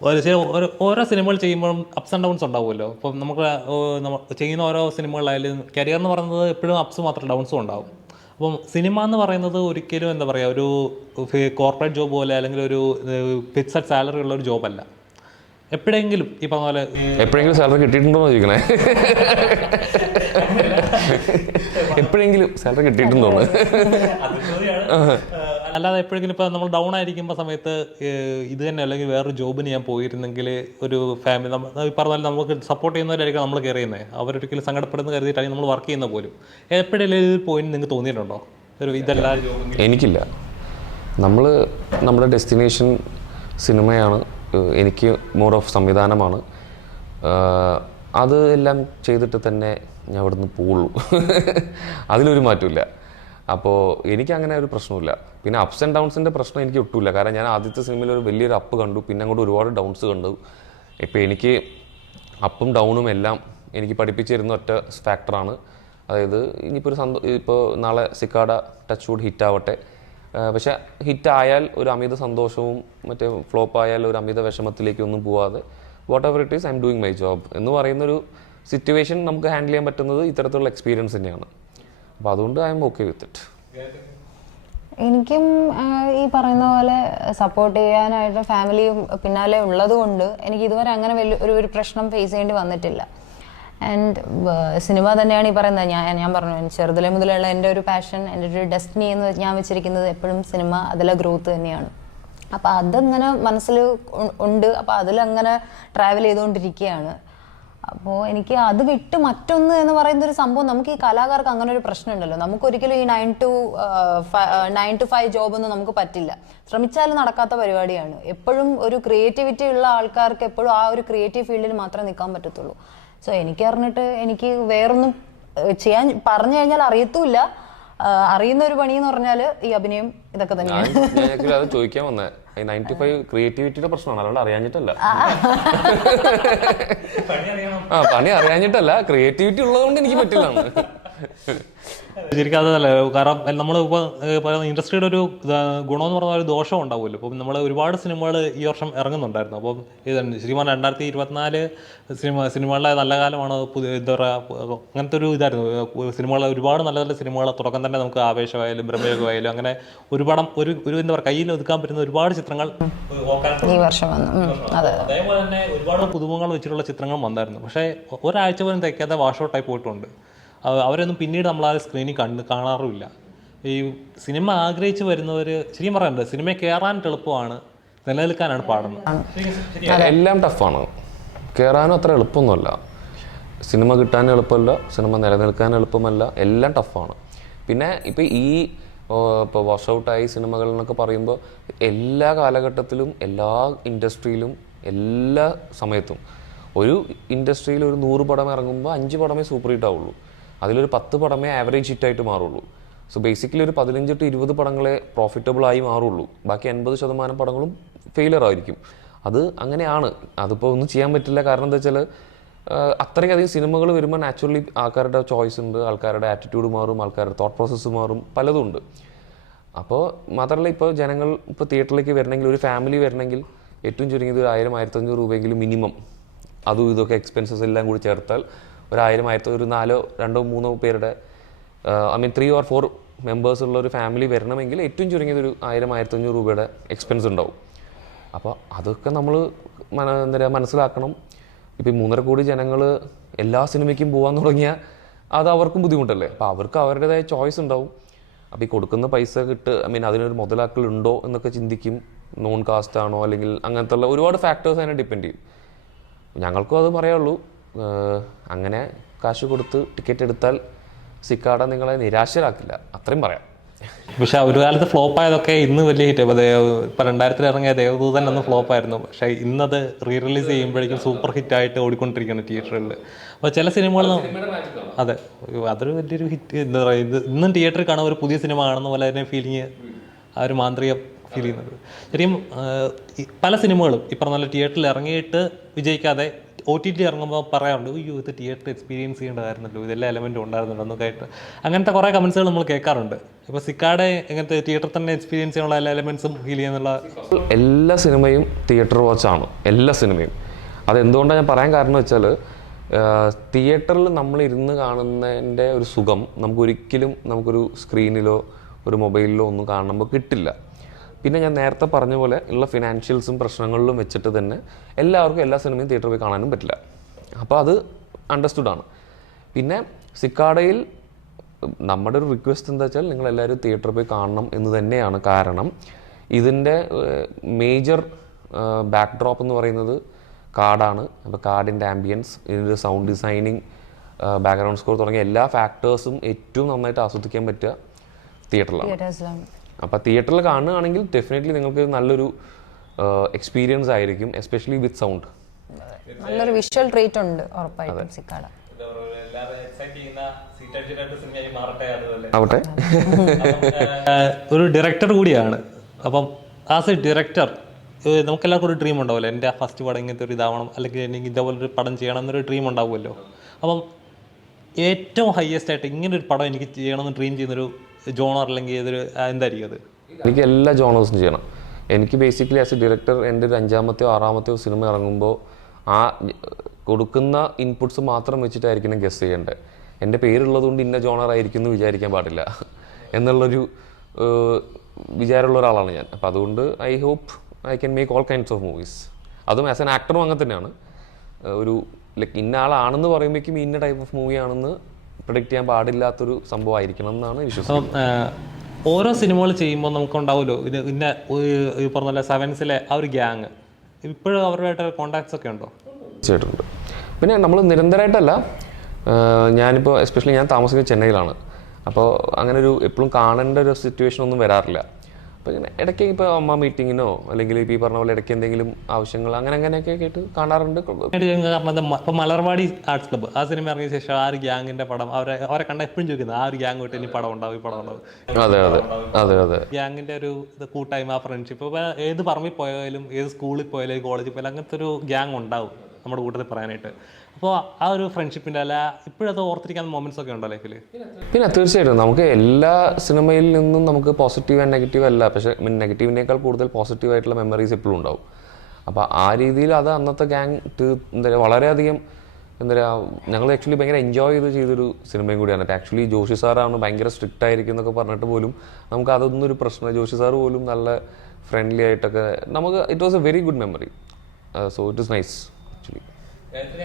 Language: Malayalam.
ഒരു ഓരോ- ഓരോ സിനിമകൾ ചെയ്യുമ്പോഴും അപ്സ് ആൻഡ് ഡൗൺസ് ഉണ്ടാവുമല്ലോ. ഇപ്പം നമുക്ക് ചെയ്യുന്ന ഓരോ സിനിമകളായാലും കരിയർ എന്ന് പറയുന്നത് എപ്പോഴും അപ്സ് മാത്രം ഡൗൺസും ഉണ്ടാവും. അപ്പം സിനിമ എന്ന് പറയുന്നത് ഒരിക്കലും എന്താ പറയുക ഒരു കോർപ്പറേറ്റ് ജോബ് പോലെ അല്ലെങ്കിൽ ഒരു ഫിക്സഡ് സാലറി ഉള്ള ഒരു ജോബല്ല എപ്പോഴെങ്കിലും ഈ പറഞ്ഞ പോലെ എപ്പോഴെങ്കിലും സാലറി കിട്ടിയിട്ടുണ്ടോ എന്ന് ചോദിക്കണേ. എപ്പോഴെങ്കിലും സാലറി കിട്ടിയിട്ടുണ്ടോ അല്ലാതെ എപ്പോഴെങ്കിലും ഇപ്പോൾ നമ്മൾ ഡൗൺ ആയിരിക്കുമ്പോൾ സമയത്ത് ഇത് തന്നെ അല്ലെങ്കിൽ വേറൊരു ജോബിന് ഞാൻ പോയിരുന്നെങ്കിൽ ഒരു ഫാമിലി നമ്മൾ പറഞ്ഞാൽ നമുക്ക് സപ്പോർട്ട് ചെയ്യുന്നവരായിരിക്കും നമ്മൾ കയറി ചെയ്യുന്നത് അവരൊരിക്കലും സങ്കടപ്പെടുന്ന കരുതിയിട്ടാണ് നമ്മൾ വർക്ക് ചെയ്യുന്ന പോലും. എപ്പോഴെങ്കിലും ഇത് പോയിന്റ് നിങ്ങൾക്ക് തോന്നിയിട്ടുണ്ടോ? ഒരു ഇതല്ല എനിക്കില്ല. നമ്മൾ നമ്മുടെ ഡെസ്റ്റിനേഷൻ സിനിമയാണ് എനിക്ക് മോർ ഓഫ് സംവിധാനമാണ്. അത് എല്ലാം ചെയ്തിട്ട് തന്നെ ഞാൻ അവിടുന്ന് പോവുള്ളൂ. അതിലൊരു മാറ്റമില്ല അപ്പോൾ എനിക്ക് അങ്ങനെ ഒരു പ്രശ്നമില്ല പിന്നെ അപ്സ് ആൻഡ് ഡൗൺസിന്റെ പ്രശ്നം എനിക്ക് ഒട്ടുമില്ല. കാരണം ഞാൻ ആദ്യത്തെ സിനിമയിൽ ഒരു വലിയൊരു അപ്പ് കണ്ടു. പിന്നെ അങ്ങോട്ട് ഒരുപാട് ഡൗൺസ് കണ്ടു. ഇപ്പോൾ എനിക്ക് അപ്പും ഡൗണും എല്ലാം എനിക്ക് പഠിപ്പിച്ചിരുന്ന ഒറ്റ ഫാക്ടറാണ് അതായത് ഇനിയിപ്പോൾ ഒരു സന്തോ ഇപ്പോൾ നാളെ സിക്കാഡ ടച്ച് വുഡ് ഹിറ്റ് ആവട്ടെ. ആ, പക്ഷെ ഹിറ്റ് ആയാൽ ഒരു അമിത സന്തോഷവും മറ്റേ ഫ്ലോപ്പ് ആയാൽ ഒരു അമിത വിഷമത്തിലേക്കൊന്നും പോവാതെ whatever it is I'm doing my job എന്ന് പറയുന്നൊരു സിറ്റുവേഷൻ നമുക്ക് ഹാൻഡിൽ ചെയ്യാൻ പറ്റുന്നത് ഇത്തരത്തിലുള്ള എക്സ്പീരിയൻസ് തന്നെയാണ്. അപ്പോൾ അതുകൊണ്ട് I'm okay with it. എനിക്കും ഈ പറയുന്ന പോലെ സപ്പോർട്ട് ചെയ്യാനായിട്ട് ഫാമിലിയും പിന്നാലെ ഉള്ളത് കൊണ്ട് എനിക്ക് ഇതുവരെ അങ്ങനെ വലിയ ഒരു ഒരു പ്രശ്നം ഫേസ് ചെയ്യേണ്ടി വന്നിട്ടില്ല. ആൻഡ് സിനിമ തന്നെയാണ് ഈ പറയുന്നത്. ഞാൻ ഞാൻ പറഞ്ഞു ചെറുതിലെ മുതലുള്ള എന്റെ ഒരു പാഷൻ എന്റെ ഒരു ഡെസ്റ്റിനി എന്ന് ഞാൻ വെച്ചിരിക്കുന്നത് എപ്പോഴും സിനിമ അതിലെ ഗ്രോത്ത് തന്നെയാണ്. അപ്പോൾ അതങ്ങനെ മനസ്സിൽ ഉണ്ട്. അപ്പോൾ അതിലങ്ങനെ ട്രാവൽ ചെയ്തുകൊണ്ടിരിക്കുകയാണ്. അപ്പോൾ എനിക്ക് അത് വിട്ട് മറ്റൊന്ന് എന്ന് പറയുന്ന ഒരു സംഭവം നമുക്ക് ഈ കലാകാർക്ക് അങ്ങനെ ഒരു പ്രശ്നം ഉണ്ടല്ലോ നമുക്ക് ഒരിക്കലും ഈ nine to nine to five job ഒന്നും നമുക്ക് പറ്റില്ല. ശ്രമിച്ചാലും നടക്കാത്ത പരിപാടിയാണ്. എപ്പോഴും ഒരു ക്രിയേറ്റിവിറ്റി ഉള്ള ആൾക്കാർക്ക് എപ്പോഴും ആ ഒരു ക്രിയേറ്റീവ് ഫീൽഡിൽ മാത്രമേ നിൽക്കാൻ പറ്റത്തുള്ളൂ. സോ എനിക്ക് അറിഞ്ഞിട്ട് എനിക്ക് വേറൊന്നും ചെയ്യാൻ പറഞ്ഞു കഴിഞ്ഞാൽ അറിയത്തുമില്ല. അറിയുന്ന ഒരു പണി എന്ന് പറഞ്ഞാൽ ഈ അഭിനയം ഇതൊക്കെ തന്നെയാണ്. ഞാൻ അത് ചോദിക്കാൻ വന്നേ. നയന്റി ഫൈവ് ക്രിയേറ്റിവിറ്റിയുടെ പ്രശ്നമാണ്. അതുകൊണ്ട് അറിയാഞ്ഞിട്ടല്ല. ആ പണി അറിയാഞ്ഞിട്ടല്ല. ക്രിയേറ്റിവിറ്റി ഉള്ളതുകൊണ്ട് എനിക്ക് പറ്റില്ല ശരിക്കും അതല്ല കാരണം നമ്മൾ ഇപ്പോൾ പറയുന്ന ഇൻഡസ്ട്രിയുടെ ഒരു ഗുണമെന്ന് പറഞ്ഞാൽ ഒരു ദോഷം ഉണ്ടാവുമല്ലോ. അപ്പം നമ്മൾ ഒരുപാട് സിനിമകൾ ഈ വർഷം ഇറങ്ങുന്നുണ്ടായിരുന്നു. അപ്പം ഇത് ശരിക്കും രണ്ടായിരത്തി ഇരുപത്തിനാല് സിനിമ സിനിമകളുടെ നല്ല കാലമാണ് പുതിയ എന്താ പറയുക അങ്ങനത്തെ ഒരു ഇതായിരുന്നു. സിനിമകൾ ഒരുപാട് നല്ല നല്ല സിനിമകൾ തുടക്കം തന്നെ നമുക്ക് ആവേശമായാലും ബ്രഹ്മയോഗമായാലും അങ്ങനെ ഒരുപാട് ഒരു ഒരു എന്താ പറയുക കയ്യിൽ ഒതുക്കാൻ പറ്റുന്ന ഒരുപാട് ചിത്രങ്ങൾ ഈ വർഷം അതേപോലെ തന്നെ ഒരുപാട് പുതുമുഖങ്ങൾ വെച്ചിട്ടുള്ള ചിത്രങ്ങൾ വന്നായിരുന്നു. പക്ഷേ ഒരാഴ്ച പോലും തയ്ക്കാതെ വാഷ് ഔട്ടായി പോയിട്ടുണ്ട്. അവരൊന്നും പിന്നീട് നമ്മൾ ആ സ്ക്രീനിൽ കണ്ട് കാണാറുമില്ല. ഈ സിനിമ ആഗ്രഹിച്ച് വരുന്നവർ ശരിക്കും പറയാറുണ്ട് സിനിമയെ കയറാൻ എളുപ്പമാണ് നിലനിൽക്കാനാണ് പാടുന്നത്. എല്ലാം ടഫാണ്. കയറാനും അത്ര എളുപ്പമൊന്നുമല്ല. സിനിമ കിട്ടാനും എളുപ്പമല്ല സിനിമ നിലനിൽക്കാൻ എളുപ്പമല്ല എല്ലാം ടഫാണ്. പിന്നെ ഇപ്പം ഈ ഇപ്പോൾ വാഷ് ഔട്ടായി സിനിമകൾ എന്നൊക്കെ പറയുമ്പോൾ എല്ലാ കാലഘട്ടത്തിലും എല്ലാ ഇൻഡസ്ട്രിയിലും എല്ലാ സമയത്തും ഒരു ഇൻഡസ്ട്രിയിൽ ഒരു നൂറ് പടം ഇറങ്ങുമ്പോൾ അഞ്ച് പടമേ സൂപ്പർ ഹിറ്റ് ആവുള്ളൂ. അതിലൊരു പത്ത് പടമേ ആവറേജ് ഹിറ്റായിട്ട് മാറുള്ളൂ. സോ ബേസിക്കലി ഒരു പതിനഞ്ച് ടു ഇരുപത് പടങ്ങളെ പ്രോഫിറ്റബിൾ ആയി മാറുള്ളൂ. ബാക്കി എൺപത് ശതമാനം പടങ്ങളും ഫെയിലർ ആയിരിക്കും. അത് അങ്ങനെയാണ്. അതിപ്പോൾ ഒന്നും ചെയ്യാൻ പറ്റില്ല. കാരണം എന്താ വെച്ചാൽ അത്രയധികം സിനിമകൾ വരുമ്പോൾ നാച്ചുറലി ആൾക്കാരുടെ ചോയ്സ് ഉണ്ട്. ആൾക്കാരുടെ ആറ്റിറ്റ്യൂഡ് മാറും. ആൾക്കാരുടെ തോട്ട് പ്രോസസ്സ് മാറും. പലതും ഉണ്ട്. അപ്പോൾ മാത്രമല്ല ഇപ്പോൾ ജനങ്ങൾ ഇപ്പോൾ തിയേറ്ററിലേക്ക് വരണമെങ്കിൽ ഒരു ഫാമിലി വരണമെങ്കിൽ ഏറ്റവും ചുരുങ്ങിയത് ഒരു ആയിരം ആയിരത്തഞ്ഞൂറ് രൂപയെങ്കിലും മിനിമം അതും ഇതൊക്കെ എക്സ്പെൻസസ് എല്ലാം കൂടി ചേർത്താൽ ഒരു ആയിരം ആയിരത്തി ഒരു നാലോ രണ്ടോ മൂന്നോ പേരുടെ I mean three or four members ഉള്ള ഒരു ഫാമിലി വരണമെങ്കിൽ ഏറ്റവും ചുരുങ്ങിയത് ഒരു ആയിരം ആയിരത്തഞ്ഞൂറ് രൂപയുടെ എക്സ്പെൻസ് ഉണ്ടാവും. അപ്പോൾ അതൊക്കെ നമ്മൾ മന എന്താ പറയുക മനസ്സിലാക്കണം. ഇപ്പം ഈ മൂന്നര കോടി ജനങ്ങൾ എല്ലാ സിനിമയ്ക്കും പോകാൻ തുടങ്ങിയാൽ അത് അവർക്കും ബുദ്ധിമുട്ടല്ലേ? അപ്പോൾ അവർക്ക് അവരുടേതായ ചോയ്സ് ഉണ്ടാവും. അപ്പോൾ ഈ കൊടുക്കുന്ന പൈസ കിട്ട് ഐ മീൻ അതിനൊരു മുതലാക്കൽ ഉണ്ടോ എന്നൊക്കെ ചിന്തിക്കും. നോൺ കാസ്റ്റ് ആണോ അല്ലെങ്കിൽ അങ്ങനത്തെ ഉള്ള ഒരുപാട് ഫാക്ടേഴ്സ് അതിനെ ഡിപ്പെൻഡ് ചെയ്യും. ഞങ്ങൾക്കും അത് പറയാനുള്ളൂ. ഏഹ് അങ്ങനെ കാശ് കൊടുത്ത് ടിക്കറ്റ് എടുത്താൽ സിക്കാട നിങ്ങളെ നിരാശരാക്കില്ല. അത്രയും പറയാം. പക്ഷെ ഒരു കാലത്ത് ഫ്ലോപ്പ് ആയതൊക്കെ ഇന്ന് വലിയ ഹിറ്റ് ഇപ്പൊ രണ്ടായിരത്തിൽ ഇറങ്ങിയ ദേവദൂതൻ അന്ന് ഫ്ലോപ്പ് ആയിരുന്നു. പക്ഷെ ഇന്നത് റീ റിലീസ് ചെയ്യുമ്പോഴേക്കും സൂപ്പർ ഹിറ്റ് ആയിട്ട് ഓടിക്കൊണ്ടിരിക്കുകയാണ് തിയേറ്ററിൽ അപ്പോൾ ചില സിനിമകൾ അതെ. അതൊരു വലിയൊരു ഹിറ്റ് എന്താ പറയുക ഇത് ഇന്നും തിയേറ്ററിൽ കാണാൻ ഒരു പുതിയ സിനിമ ആണെന്ന് പോലെ തന്നെ ഫീലിങ് ആ ഒരു മാന്ത്രികം ഫീൽ ചെയ്യുന്നത്. ശരിക്കും പല സിനിമകളും ഈ നല്ല തിയേറ്ററിൽ ഇറങ്ങിയിട്ട് വിജയിക്കാതെ ഒ ടി ടി ഇറങ്ങുമ്പോൾ പറയാറുണ്ട് അയ്യോ ഇത് തിയേറ്റർ എക്സ്പീരിയൻസ് ചെയ്യേണ്ടതായിരുന്നല്ലോ ഇതെല്ലാം എലമെന്റും ഉണ്ടായിരുന്നല്ലോ എന്നൊക്കെ ആയിട്ട്. അങ്ങനത്തെ കുറേ കമൻസുകൾ നമ്മൾ കേൾക്കാറുണ്ട്. ഇപ്പോൾ സിക്കാടെ എങ്ങനത്തെ തിയേറ്റർ തന്നെ എക്സ്പീരിയൻസ് ചെയ്യാനുള്ള എല്ലാ എലമെൻസും ഫീൽ ചെയ്യുന്നുള്ള എല്ലാ സിനിമയും തിയേറ്റർ വാച്ചാണ് എല്ലാ സിനിമയും. അതെന്തുകൊണ്ടാണ് ഞാൻ പറയാൻ കാരണം വെച്ചാൽ തിയേറ്ററിൽ നമ്മൾ ഇരുന്ന് കാണുന്നതിന്റെ ഒരു സുഖം നമുക്കൊരിക്കലും നമുക്കൊരു സ്ക്രീനിലോ ഒരു മൊബൈലിലോ ഒന്നും കാണുമ്പോൾ കിട്ടില്ല. പിന്നെ ഞാൻ നേരത്തെ പറഞ്ഞ പോലെ ഉള്ള ഫിനാൻഷ്യൽസും പ്രശ്നങ്ങളിലും വെച്ചിട്ട് തന്നെ എല്ലാവർക്കും എല്ലാ സിനിമയും തിയേറ്ററിൽ പോയി കാണാനും പറ്റില്ല. അപ്പോൾ അത് അണ്ടർസ്റ്റുഡ് ആണ്. പിന്നെ സിക്കാഡയിൽ നമ്മുടെ ഒരു റിക്വസ്റ്റ് എന്താ വെച്ചാൽ നിങ്ങൾ എല്ലാവരും തിയേറ്ററിൽ പോയി കാണണം എന്ന് തന്നെയാണ് കാരണം. ഇതിന്റെ മേജർ ബാക്ക് ഡ്രോപ്പ് എന്ന് പറയുന്നത് കാർഡാണ് അപ്പോൾ കാർഡിന്റെ ആംബിയൻസ് ഇതിന്റെ സൗണ്ട് ഡിസൈനിങ് ബാക്ക്ഗ്രൗണ്ട് സ്കോർ തുടങ്ങിയ എല്ലാ ഫാക്ടേഴ്സും ഏറ്റവും നന്നായിട്ട് ആസ്വദിക്കാൻ പറ്റുക തിയേറ്ററിലാണ് അപ്പോൾ തിയേറ്ററിൽ കാണുകയാണെങ്കിൽ ഡെഫിനറ്റ്ലി നിങ്ങൾക്ക് നല്ലൊരു എക്സ്പീരിയൻസ് ആയിരിക്കും എസ്പെഷ്യലി വിത്ത് സൗണ്ട് നല്ലൊരു വിഷ്വൽ ട്രീറ്റ് ഉണ്ട് ഉറപ്പായിട്ടും സിക്കാട. ആവട്ടെ. ആഹ് ഒരു ഡയറക്ടർ കൂടിയാണ്. അപ്പം ആസ് എ ഡയറക്ടർ നമുക്കെല്ലാവർക്കും ഒരു ഡ്രീം ഉണ്ടാവുമല്ലോ. എന്റെ ഫസ്റ്റ് പടം ഇങ്ങനത്തെ ഒരു ഇതാവണം അല്ലെങ്കിൽ എനിക്ക് ഇതേപോലെ ഒരു പടം ചെയ്യണം എന്നൊരു ഡ്രീം ഉണ്ടാവുമല്ലോ. അപ്പം ഏറ്റവും ഹയസ്റ്റ് ആയിട്ട് ഇങ്ങനെ ഒരു പടം എനിക്ക് ചെയ്യണമെന്ന് ഡ്രീം ചെയ്യുന്നൊരു ജോണർ അല്ലെങ്കിൽ ഏതൊരു എന്തായിരിക്കും അത്? എനിക്ക് എല്ലാ ജോണേഴ്സും ചെയ്യണം. എനിക്ക് ബേസിക്കലി ആസ് എ ഡയറക്ടർ എന്റെ ഒരു അഞ്ചാമത്തെയോ ആറാമത്തെയോ സിനിമ ഇറങ്ങുമ്പോൾ ആ കൊടുക്കുന്ന ഇൻപുട്സ് മാത്രം വെച്ചിട്ടായിരിക്കണം ഗസ് ചെയ്യേണ്ടത് എന്റെ പേരുള്ളതുകൊണ്ട് ഇന്ന ജോണർ ആയിരിക്കും എന്ന് വിചാരിക്കാൻ പാടില്ല എന്നുള്ളൊരു വിചാരമുള്ള ഒരാളാണ് ഞാൻ. അപ്പോൾ അതുകൊണ്ട് I hope I can make all kinds of movies അതും ആസ് ആൻ ആക്ടറും അങ്ങനെ തന്നെയാണ്. ഒരു ലൈക്ക് ഇന്ന ആളാണെന്ന് പറയുമ്പോഴേക്കും ഇന്ന ടൈപ്പ് ഓഫ് മൂവി ആണെന്ന് പ്രൊഡിക്റ്റ് ചെയ്യാൻ പാടില്ലാത്തൊരു സംഭവമായിരിക്കണം എന്നാണ് വിശ്വസിക്കുന്നത്. ആഹ്, ഓരോ സിനിമകൾ ചെയ്യുമ്പോൾ നമുക്കുണ്ടാവുമല്ലോ ഇത് ഇന്ന ഈ പറഞ്ഞ പോലെ സെവൻസിലെ ആ ഒരു ഗ്യാങ് ഇപ്പോഴും അവരുമായിട്ട് കോണ്ടാക്ട്സ് ഒക്കെ ഉണ്ടോ? തീർച്ചയായിട്ടുണ്ട് പിന്നെ നമ്മൾ നിരന്തരമായിട്ടല്ല ഞാനിപ്പോൾ എസ്പെഷ്യലി ഞാൻ താമസിക്കുന്നത് ചെന്നൈയിലാണ്. അപ്പോൾ അങ്ങനെ ഒരു എപ്പോഴും കാണേണ്ട ഒരു സിറ്റുവേഷൻ ഒന്നും വരാറില്ല. അപ്പോൾ ഇങ്ങനെ ഇടയ്ക്ക് ഇപ്പോൾ അമ്മ മീറ്റിങ്ങിനോ അല്ലെങ്കിൽ ഇപ്പോൾ ഈ പറഞ്ഞ പോലെ ഇടയ്ക്ക് എന്തെങ്കിലും ആവശ്യങ്ങൾ അങ്ങനെ അങ്ങനെയൊക്കെ കേട്ട് കാണാറുണ്ട്. Malarvadi arts club. ആ സിനിമ ഇറങ്ങിയ ശേഷം ആ ഒരു ഗ്യാങ്ങിന്റെ പടം അവരെ അവരെ കണ്ട എപ്പോഴും ചോദിക്കുന്നത് ആ ഒരു ഗ്യാങ് വിട്ട് ഇനി പടം ഉണ്ടാവും ഈ പടം ഉണ്ടാവും. അതെ അതെ അതെ അതെ. ഗ്യാങ്ങിന്റെ ഒരു കൂട്ടായ്മ ഫ്രണ്ട്ഷിപ്പ് ഏത് പറമ്പിൽ പോയാലും ഏത് സ്കൂളിൽ പോയാലും കോളേജിൽ പോയാലും അങ്ങനത്തെ ഒരു ഗ്യാങ് ഉണ്ടാവും. നമ്മുടെ കൂട്ടത്തിൽ പറയാനായിട്ട്. അപ്പോൾ ആ ഒരു ഫ്രണ്ട്ഷിപ്പിന്റെ അല്ല ഇപ്പോഴത് ഓർത്തിരിക്കാൻ മൊമെന്റ്സ് ഒക്കെ ഉണ്ടോ ലൈഫിൽ പിന്നെ തീർച്ചയായിട്ടും നമുക്ക് എല്ലാ സിനിമയിൽ നിന്നും നമുക്ക് പോസിറ്റീവ് ആൻഡ് നെഗറ്റീവ് അല്ല പക്ഷേ നെഗറ്റീവിനേക്കാൾ കൂടുതൽ പോസിറ്റീവ് ആയിട്ടുള്ള മെമ്മറീസ് എപ്പോഴും ഉണ്ടാവും. അപ്പോൾ ആ രീതിയിൽ അത് അന്നത്തെ ഗ്യാങ് എന്താ പറയുക വളരെയധികം എന്താ പറയുക ഞങ്ങൾ ആക്ച്വലി ഭയങ്കര എൻജോയ് ചെയ്ത് ചെയ്തൊരു സിനിമയും കൂടിയാണ്. ആക്ച്വലി ജോഷി സാറാണ് ഭയങ്കര സ്ട്രിക്റ്റ് ആയിരിക്കും എന്നൊക്കെ പറഞ്ഞിട്ട് പോലും നമുക്ക് അതൊന്നും ഒരു പ്രശ്നം ജോഷി സാർ പോലും നല്ല ഫ്രണ്ട്ലി ആയിട്ടൊക്കെ നമുക്ക് it was a very good memory so it is nice actually